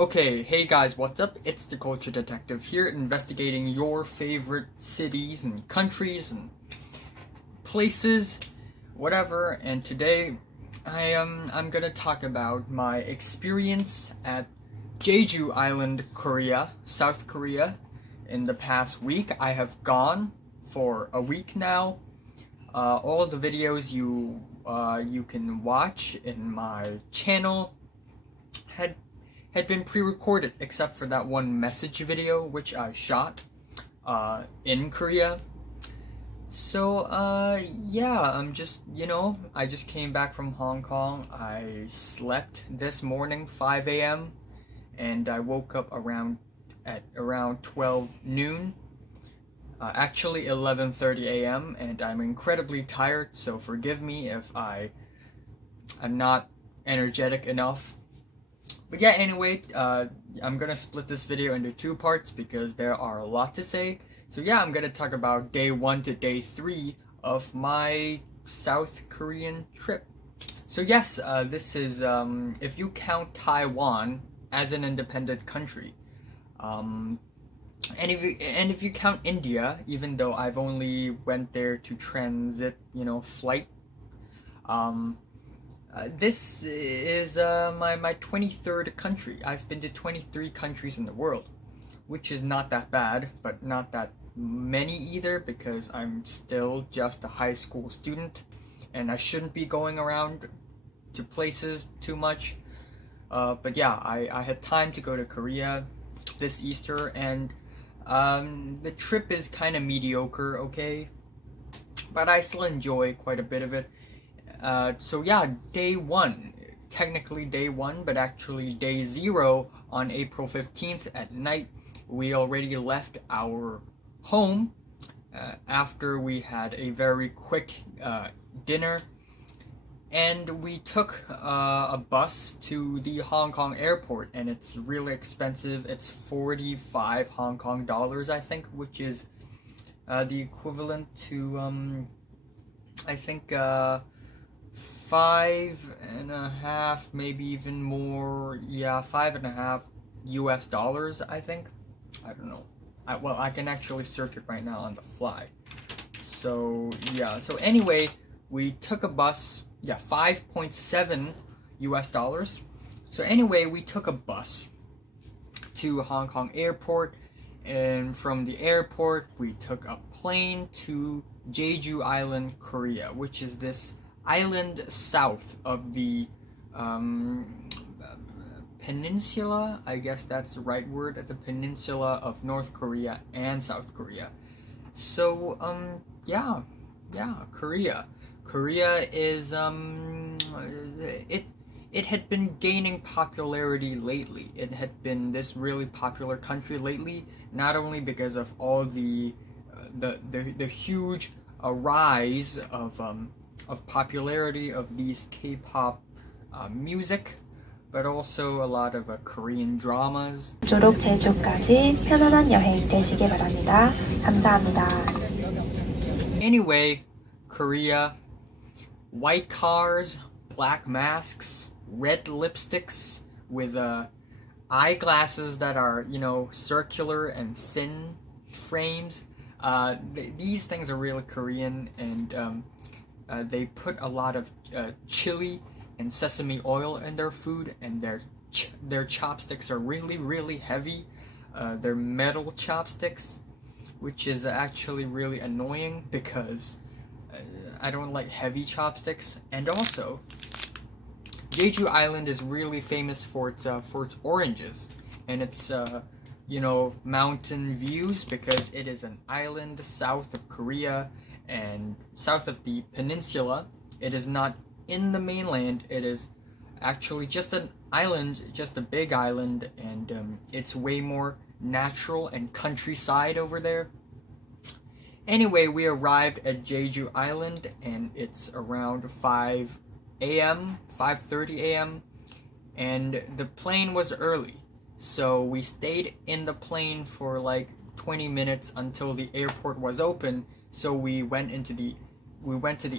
Okay, hey guys, what's up? It's the Culture Detective here, investigating your favorite cities and countries and places, whatever. And today, I'm gonna talk about my experience at Jeju Island, Korea, South Korea. In the past week, I have gone for a week now. All of the videos you can watch in my channel had been pre-recorded, except for that one message video which I shot in Korea. So yeah, I just came back from Hong Kong. I slept this morning 5 a.m. and I woke up at around 12 noon. Actually 11:30 a.m. and I'm incredibly tired, so forgive me if I'm not energetic enough. But yeah, anyway, I'm gonna split this video into two parts because there are a lot to say. So yeah, I'm gonna talk about day 1 to day 3 of my South Korean trip. So yes, this is, if you count Taiwan as an independent country, and if you count India, even though I've only went there to transit, flight, this is my 23rd country. I've been to 23 countries in the world, which is not that bad, but not that many either, because I'm still just a high school student, and I shouldn't be going around to places too much. But yeah, I had time to go to Korea this Easter, and the trip is kind of mediocre, okay? But I still enjoy quite a bit of it. So yeah, day 1, technically day 1, but actually day 0 on April 15th at night, we already left our home after we had a very quick dinner, and we took a bus to the Hong Kong airport, and it's really expensive. It's 45 Hong Kong dollars, I think, which is the equivalent to I think 5.5, maybe even more. Yeah, 5.5 US dollars, I think. I don't know. I can actually search it right now on the fly. So yeah, so anyway, we took a bus. Yeah, 5.7 US dollars. So anyway, we took a bus to Hong Kong airport, and from the airport we took a plane to Jeju Island, Korea, which is this island south of the peninsula, I guess that's the right word, the peninsula of North Korea and South Korea. So yeah, Korea is it had been gaining popularity lately. It had been this really popular country lately, not only because of all the huge rise of popularity of these K-pop music, but also a lot of Korean dramas. 조록 제주까지 편안한 여행 되시길 바랍니다. 감사합니다. Anyway, Korea, white cars, black masks, red lipsticks with eyeglasses that are, circular and thin frames. These things are really Korean, and they put a lot of chili and sesame oil in their food, and their chopsticks are really, really heavy. They're metal chopsticks, which is actually really annoying because I don't like heavy chopsticks. And also, Jeju Island is really famous for its oranges and its mountain views, because it is an island south of Korea and south of the peninsula. It is not in the mainland. It is actually just an island, just a big island, and it's way more natural and countryside over there. Anyway, we arrived at Jeju Island, and it's around 5 a.m., 5:30 a.m., and the plane was early. So we stayed in the plane for like 20 minutes until the airport was open. So we went to the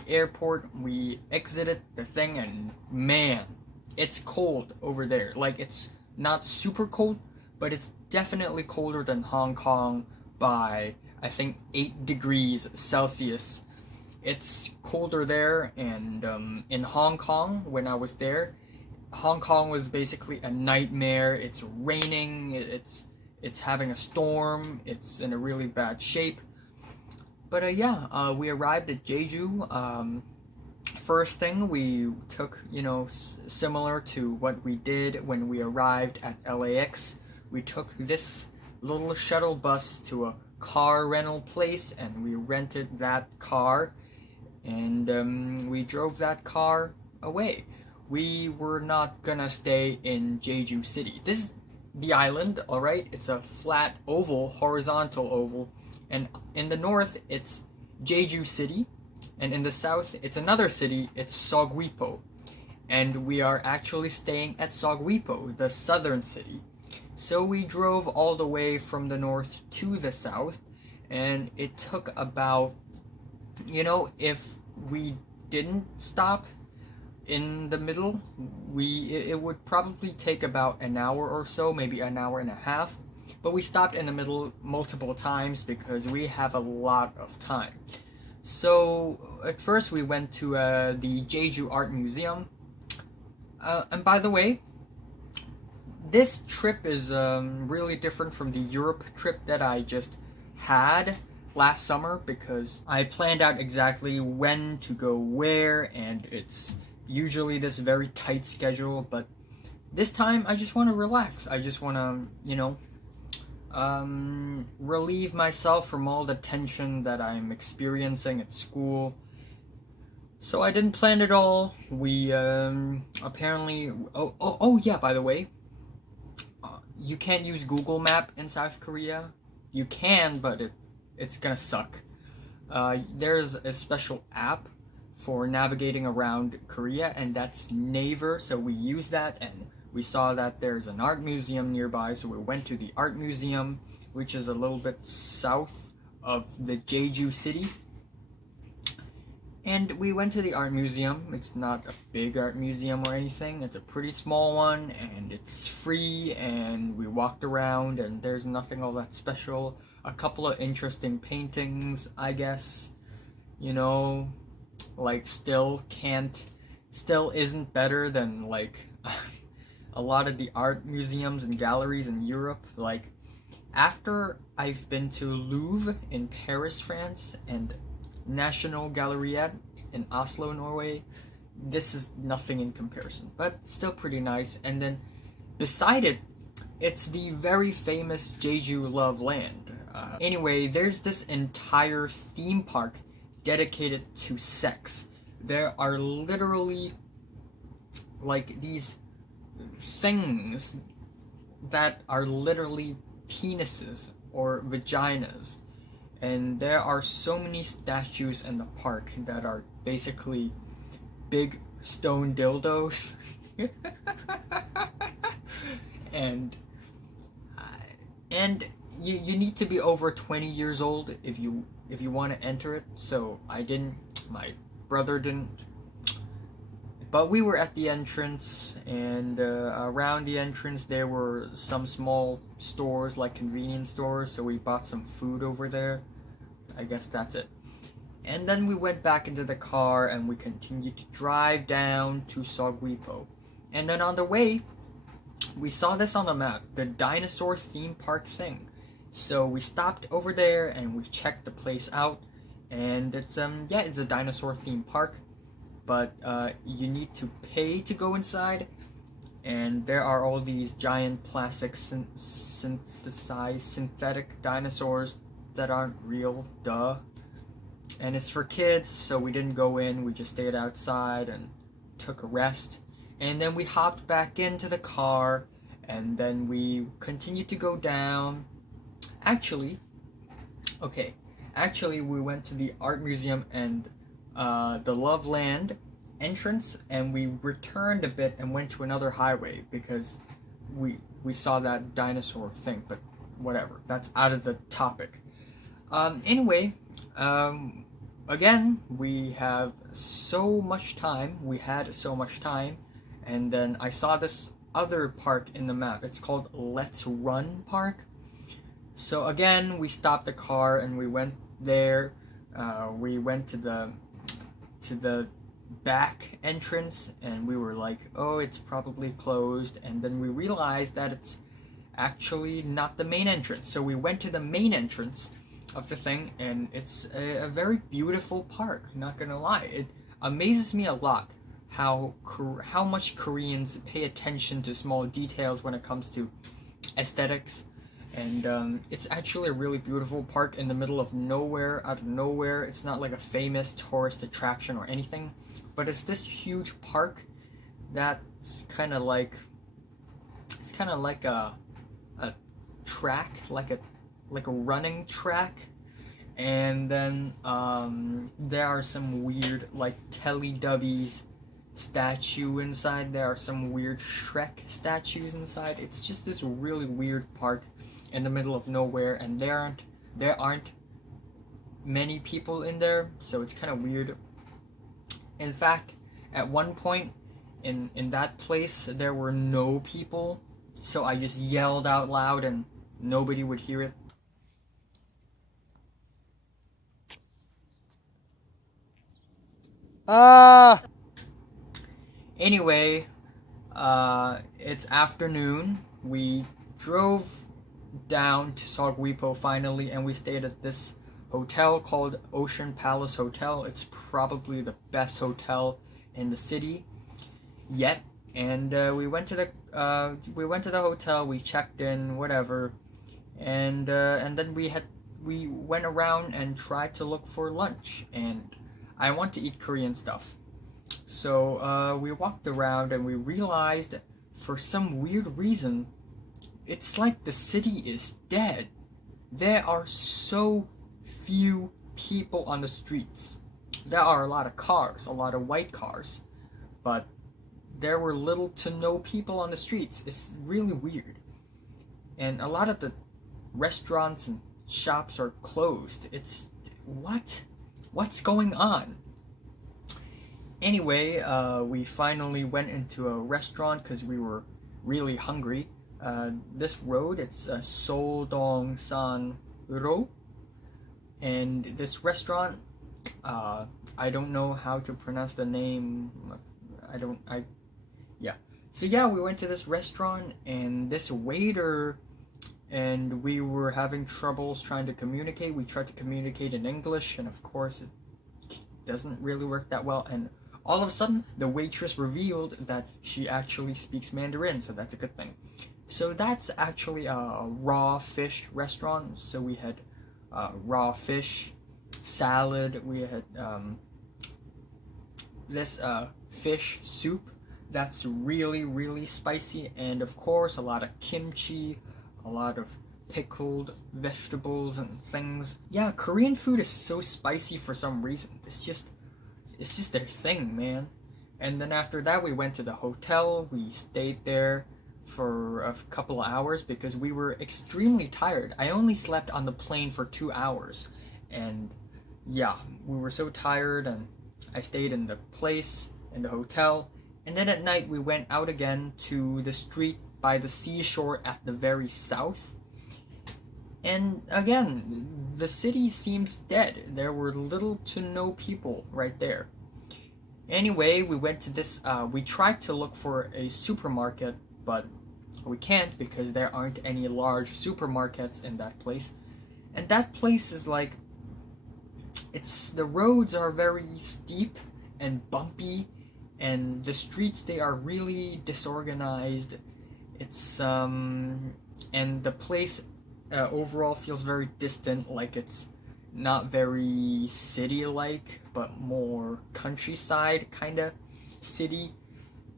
airport, we exited the thing, and man, it's cold over there. Like, it's not super cold, but it's definitely colder than Hong Kong by, I think, 8 degrees Celsius. It's colder there, and in Hong Kong, when I was there, Hong Kong was basically a nightmare. It's raining, it's having a storm, it's in a really bad shape. But we arrived at Jeju. First thing we took, similar to what we did when we arrived at LAX, we took this little shuttle bus to a car rental place, and we rented that car, and we drove that car away. We were not gonna stay in Jeju City. This is the island, alright? It's a flat oval, horizontal oval, and in the north it's Jeju City, and in the south it's another city, it's Seogwipohang. And we are actually staying at Seogwipohang, the southern city. So we drove all the way from the north to the south, and it took about, if we didn't stop in the middle, it would probably take about an hour or so, maybe an hour and a half. But we stopped in the middle multiple times because we have a lot of time. So at first we went to the Jeju Art Museum. And by the way, this trip is really different from the Europe trip that I just had last summer, because I planned out exactly when to go where, and it's usually this very tight schedule. But this time I just want to relax. I just want to, relieve myself from all the tension that I'm experiencing at school. So I didn't plan it all. We apparently, by the way, you can't use Google Map in South Korea. You can, but it's gonna suck. There's a special app for navigating around Korea, and that's Naver, so we use that, and we saw that there's an art museum nearby, so we went to the art museum, which is a little bit south of the Jeju city. And we went to the art museum. It's not a big art museum or anything, it's a pretty small one, and it's free, and we walked around, and there's nothing all that special. A couple of interesting paintings, I guess, like still isn't better than like a lot of the art museums and galleries in Europe. Like, after I've been to Louvre in Paris, France, and National Galleria in Oslo, Norway, this is nothing in comparison, but still pretty nice. And then beside it, it's the very famous Jeju Love Land. Anyway, there's this entire theme park dedicated to sex. There are literally like these things that are literally penises or vaginas, and there are so many statues in the park that are basically big stone dildos. and you need to be over 20 years old if you want to enter it. So I didn't, my brother didn't, but we were at the entrance, and around the entrance there were some small stores, like convenience stores, so we bought some food over there. I guess that's it. And then we went back into the car, and we continued to drive down to Seogwipohang. And then on the way, we saw this on the map, the dinosaur theme park thing. So we stopped over there, and we checked the place out, and it's a dinosaur theme park, but you need to pay to go inside, and there are all these giant plastic synthesized synthetic dinosaurs that aren't real, duh. And it's for kids, so we didn't go in, we just stayed outside and took a rest. And then we hopped back into the car, and then we continued to go down. Actually, we went to the art museum and the Love Land entrance, and we returned a bit and went to another highway because we saw that dinosaur thing, but whatever, that's out of the topic. Anyway, again, we had so much time, and then I saw this other park in the map. It's called Let's Run Park. So again, we stopped the car and we went there. We went to the back entrance and we were like, oh, it's probably closed. And then we realized that it's actually not the main entrance. So we went to the main entrance of the thing, and it's a very beautiful park, not gonna lie. It amazes me a lot how much Koreans pay attention to small details when it comes to aesthetics. And it's actually a really beautiful park in the middle of nowhere, out of nowhere. It's not like a famous tourist attraction or anything, but it's this huge park that's kind of like, it's kind of like a track, like a running track. And then there are some weird like Teletubbies statue inside. There are some weird Shrek statues inside. It's just this really weird park in the middle of nowhere, and there aren't many people in there, so it's kind of weird. In fact, at one point in that place there were no people, so I just yelled out loud and nobody would hear it. Anyway, it's afternoon. We drove down to Seogwipohang finally, and we stayed at this hotel called Ocean Palace Hotel. It's probably the best hotel in the city yet. And we went to the hotel. We checked in, whatever, and then we went around and tried to look for lunch. And I want to eat Korean stuff, so we walked around and we realized, for some weird reason, it's like the city is dead. There are so few people on the streets. There are a lot of cars, a lot of white cars, but there were little to no people on the streets. It's really weird. And a lot of the restaurants and shops are closed. It's what's going on? Anyway, we finally went into a restaurant because we were really hungry. This road, it's Seoldong San Ro, and this restaurant, I don't know how to pronounce the name. So yeah, we went to this restaurant, and this waiter, and we were having troubles trying to communicate. We tried to communicate in English, and of course it doesn't really work that well. And all of a sudden, the waitress revealed that she actually speaks Mandarin, so that's a good thing. So that's actually a raw fish restaurant. So we had raw fish, salad. We had this fish soup that's really, really spicy, and of course a lot of kimchi, a lot of pickled vegetables and things. Yeah, Korean food is so spicy for some reason. It's just their thing, man. And then after that, we went to the hotel. We stayed there for a couple of hours because we were extremely tired. I only slept on the plane for 2 hours, and yeah, we were so tired, and I stayed in the place, in the hotel. And then at night we went out again to the street by the seashore at the very south. And again, the city seems dead. There were little to no people right there. Anyway, we went to this, we tried to look for a supermarket, but we can't because there aren't any large supermarkets in that place. And that place is like, the roads are very steep and bumpy, and the streets, they are really disorganized. It's and the place overall feels very distant, like it's not very city-like, but more countryside kind of city.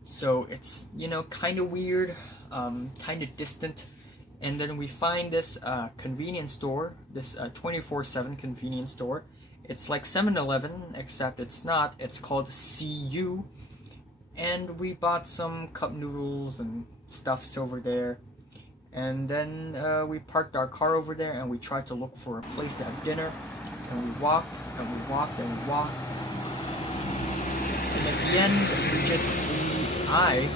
So it's, kind of weird, kind of distant. And then we find this convenience store, this 24/7 convenience store. It's like 7-Eleven, except it's not. It's called CU. And we bought some cup noodles and stuffs over there. And then we parked our car over there, and we tried to look for a place to have dinner. And we walked, and we walked, and we walked. And at the end, I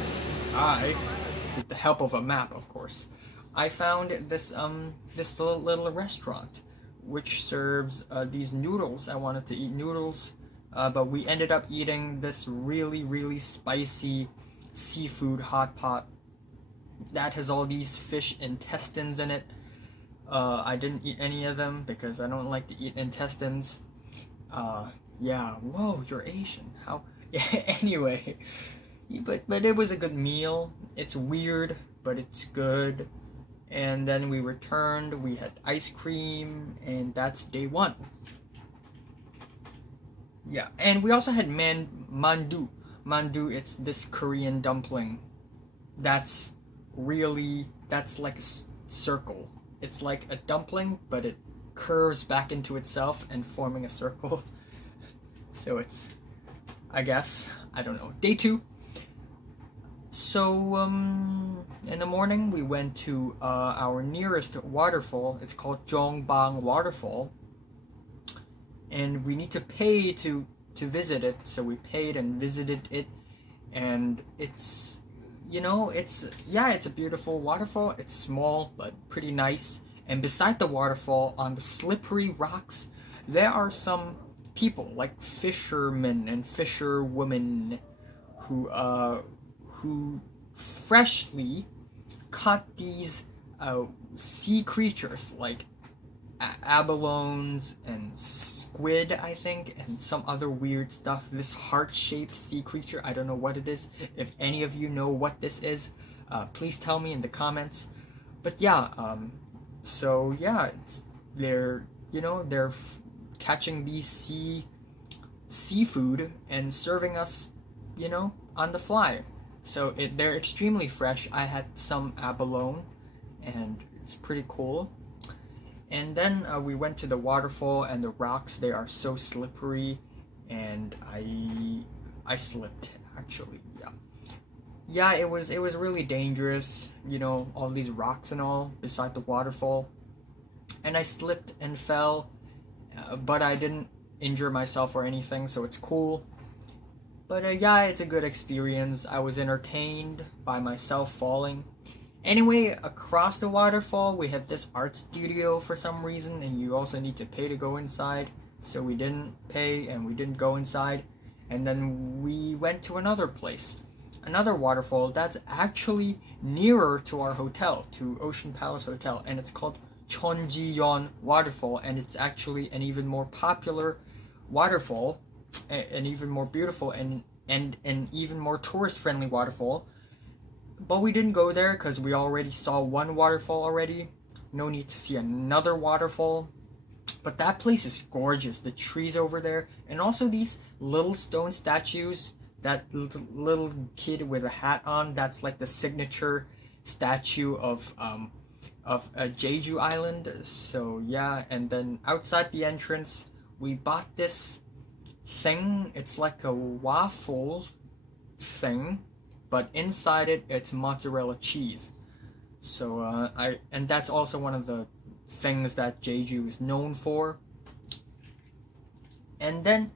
with the help of a map, of course, I found this this little restaurant which serves these noodles. I wanted to eat noodles, but we ended up eating this really spicy seafood hot pot that has all these fish intestines in it. I didn't eat any of them because I don't like to eat intestines. Yeah, whoa, you're Asian. How? Yeah, anyway, but it was a good meal. It's weird, but it's good. And then we returned, we had ice cream, and that's day 1. Yeah, and we also had mandu. Mandu, it's this Korean dumpling. That's like a circle. It's like a dumpling, but it curves back into itself and forming a circle. So it's, I guess, I don't know. Day 2. So, in the morning, we went to our nearest waterfall. It's called Jeongbang Waterfall. And we need to pay to visit it. So we paid and visited it. And it's, it's a beautiful waterfall. It's small, but pretty nice. And beside the waterfall, on the slippery rocks, there are some people, like fishermen and fisherwomen, who freshly caught these sea creatures like abalones and squid, I think, and some other weird stuff. This heart-shaped sea creature, I don't know what it is. If any of you know what this is, please tell me in the comments. But yeah, so yeah, they're catching these seafood and serving us, on the fly. So they're extremely fresh. I had some abalone, and it's pretty cool. And then we went to the waterfall, and the rocks, they are so slippery, and I slipped, actually. Yeah, it was really dangerous, all these rocks and all beside the waterfall. And I slipped and fell, but I didn't injure myself or anything, so it's cool. But yeah, it's a good experience. I was entertained by myself falling. Anyway, across the waterfall, we have this art studio for some reason, and you also need to pay to go inside. So we didn't pay, and we didn't go inside. And then we went to another place. Another waterfall that's actually nearer to our hotel, to Ocean Palace Hotel. And it's called Cheonjiyeon Waterfall, and it's actually an even more popular waterfall, an even more beautiful and an even more tourist-friendly waterfall. But we didn't go there because we already saw one waterfall already. No need to see another waterfall. But that place is gorgeous. The trees over there, and also these little stone statues. That little kid with a hat on, that's like the signature statue of Jeju Island. So yeah, and then outside the entrance, we bought this thing. It's like a waffle thing, but inside it's mozzarella cheese. So and that's also one of the things that Jeju is known for. And then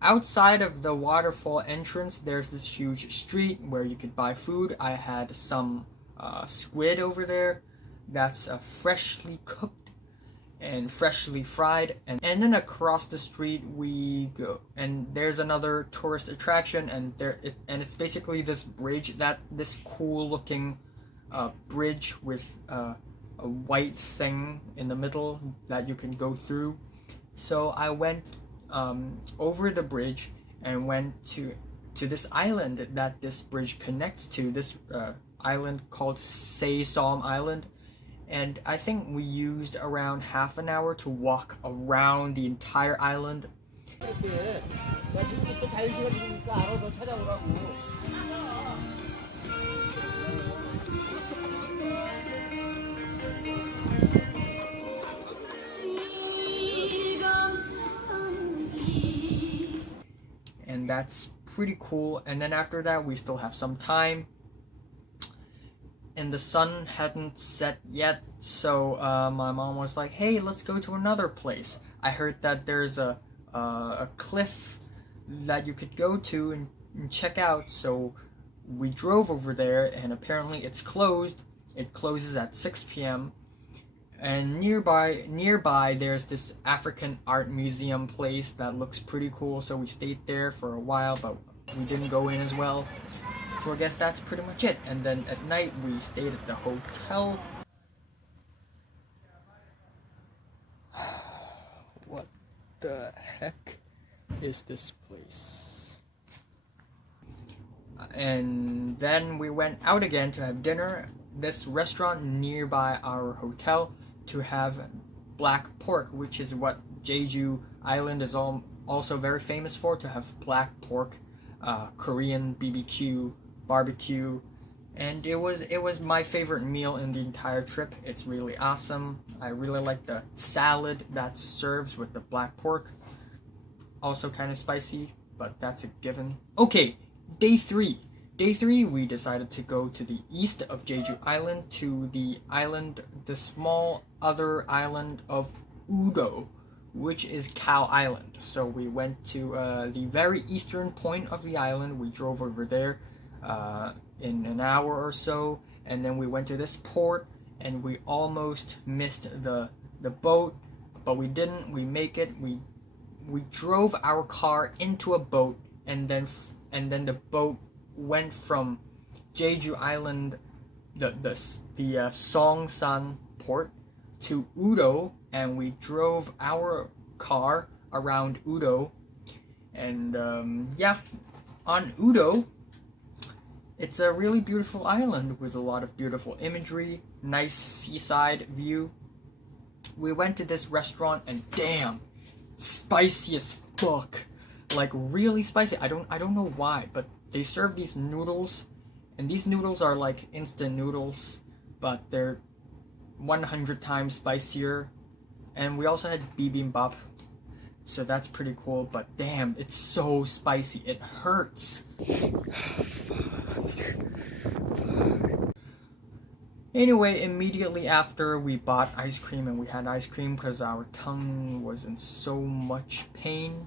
outside of the waterfall entrance, there's this huge street where you could buy food. I had some squid over there that's freshly cooked and freshly fried. And then across the street we go, and there's another tourist attraction, and it's basically this bridge, this cool looking bridge with a white thing in the middle that you can go through. So I went over the bridge and went to this island that this bridge connects to, this island called Saesom Island. And I think we used around half an hour to walk around the entire island. And that's pretty cool. And then after that, we still have some time. And the sun hadn't set yet, so my mom was like, hey, let's go to another place. I heard that there's a cliff that you could go to and check out, so we drove over there, and apparently it's closed. It closes at 6 p.m. And nearby there's this African art museum place that looks pretty cool, so we stayed there for a while, but we didn't go in as well. So I guess that's pretty much it. And then at night we stayed at the hotel. What the heck is this place? And then we went out again to have dinner. This restaurant nearby our hotel to have black pork, which is what Jeju Island is also very famous for, to have black pork, Korean BBQ, barbecue, and it was my favorite meal in the entire trip. It's really awesome. I really like the salad that serves with the black pork. Also kind of spicy, but that's a given. Okay, day 3. Day 3, we decided to go to the east of Jeju Island to the small other island of Udo, which is Cow Island. So we went to the very eastern point of the island. We drove over there in an hour or so, and then we went to this port, and we almost missed the boat, but we didn't. We make it. We drove our car into a boat, and then the boat went from Jeju Island, the Seongsanhang Port, to Udo, and we drove our car around Udo. And yeah, on Udo, it's a really beautiful island with a lot of beautiful imagery, nice seaside view. We went to this restaurant, and damn, spicy as fuck. Like really spicy. I don't know why, but they serve these noodles, and these noodles are like instant noodles, but they're 100 times spicier. And we also had bibimbap, so that's pretty cool, but damn, it's so spicy. It hurts. Anyway, immediately after, we bought ice cream, and we had ice cream because our tongue was in so much pain.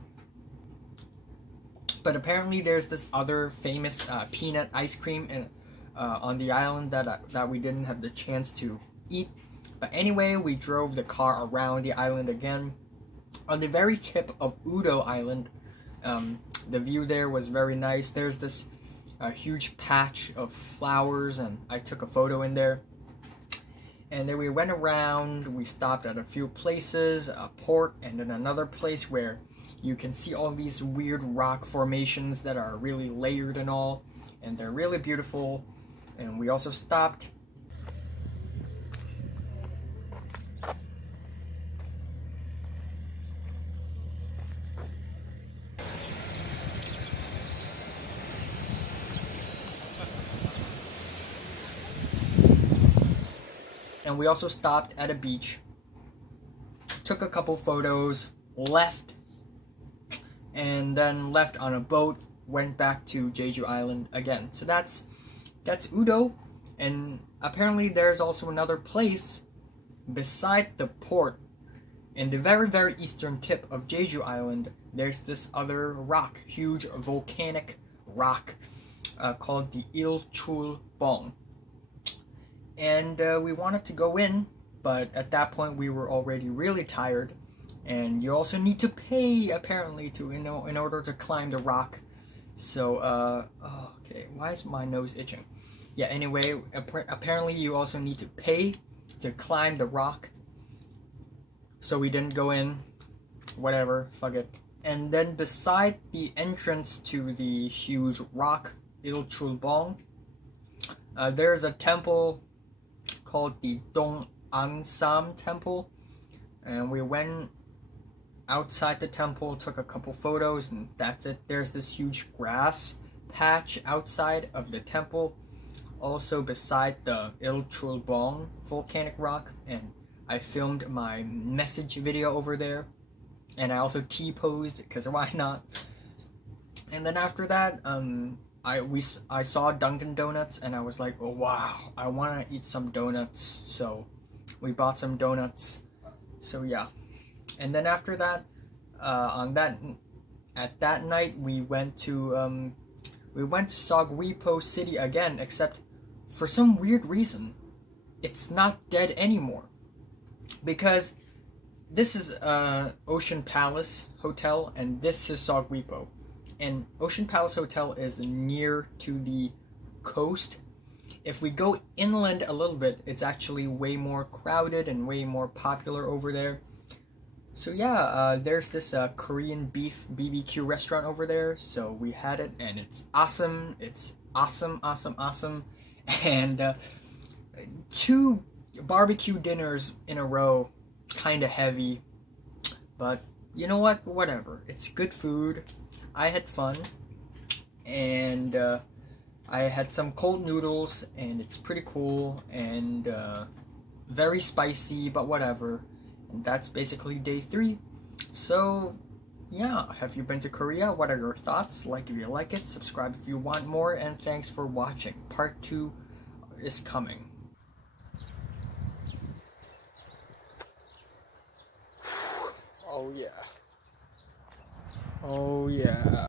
But apparently there's this other famous peanut ice cream on the island that we didn't have the chance to eat. But anyway, we drove the car around the island again. On the very tip of Udo Island, the view there was very nice. There's this huge patch of flowers, and I took a photo in there. And then we went around, we stopped at a few places, a port, and then another place where you can see all these weird rock formations that are really layered and all, and they're really beautiful. And we also stopped. And we also stopped at a beach, took a couple photos, left, and then left on a boat, went back to Jeju Island again. So that's Udo. And apparently there's also another place beside the port in the very, very eastern tip of Jeju Island. There's this other rock, huge volcanic rock called the Ilchulbong. And we wanted to go in, but at that point we were already really tired, and you also need to pay apparently to in order to climb the rock. So okay, why is my nose itching? Yeah, anyway, apparently you also need to pay to climb the rock. So we didn't go in. Whatever, fuck it. And then beside the entrance to the huge rock Ilchulbong, there's a temple called the Dong-Ansam Temple, and we went outside the temple, took a couple photos, and that's it. There's this huge grass patch outside of the temple, also beside the Ilchulbong volcanic rock, and I filmed my message video over there, and I also T-posed, because why not? And then after that, I saw Dunkin Donuts, and I was like, oh wow, I want to eat some donuts. So we bought some donuts. So yeah. And then after that, at that night, we went to we went to Seogwipohang City again, except for some weird reason, it's not dead anymore. Because this is Ocean Palace Hotel, and this is Seogwipohang. And Ocean Palace Hotel is near to the coast. If we go inland a little bit, it's actually way more crowded and way more popular over there. So yeah, there's this Korean beef BBQ restaurant over there. So we had it, and it's awesome. It's awesome, awesome, awesome. And 2 barbecue dinners in a row, kind of heavy. But you know what? Whatever. It's good food. I had fun. And I had some cold noodles, and it's pretty cool and very spicy, but whatever. And that's basically day 3. So yeah, have you been to Korea? What are your thoughts? Like if you like it, subscribe if you want more, and thanks for watching. Part 2 is coming. Oh yeah. Oh yeah.